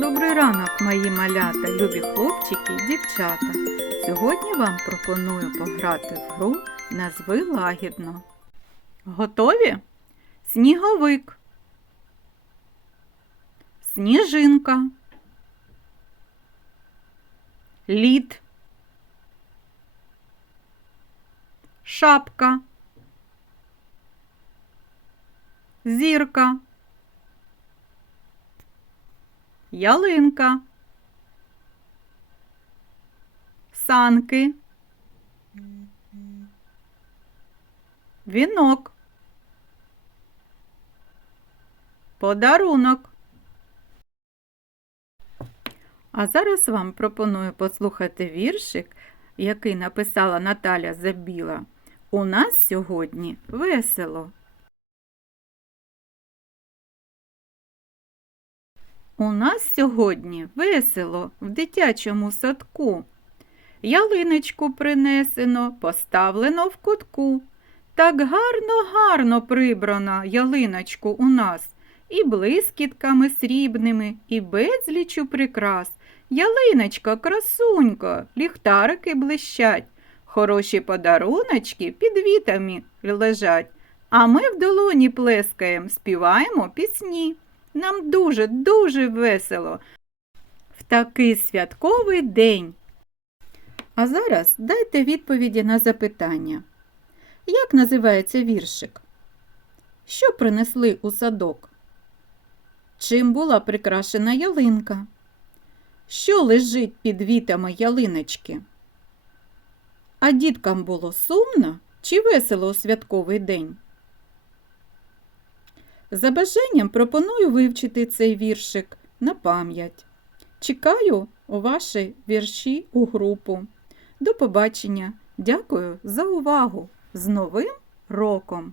Добрий ранок, мої малята, любі хлопчики і дівчата. Сьогодні вам пропоную пограти в гру Назви лагідно. Готові? Сніговик, сніжинка, лід, шапка, зірка. Ялинка, санки, вінок, подарунок. А зараз вам пропоную послухати віршик, який написала Наталя Забіла. У нас сьогодні весело. У нас сьогодні весело в дитячому садку. Ялиночку принесено, поставлено в кутку. Так гарно, гарно прибрана ялиночку у нас, і блискітками срібними, і безлічу прикрас. Ялиночка, красунька, ліхтарики блищать, хороші подаруночки під вітами лежать. А ми в долоні плескаєм, співаємо пісні. Нам дуже, дуже весело в такий святковий день. А зараз дайте відповіді на запитання. Як називається віршик? Що принесли у садок? Чим була прикрашена ялинка? Що лежить під вітами ялиночки? А діткам було сумно чи весело у святковий день? За бажанням пропоную вивчити цей віршик на пам'ять. Чекаю ваші вірші у групу. До побачення. Дякую за увагу! З Новим роком!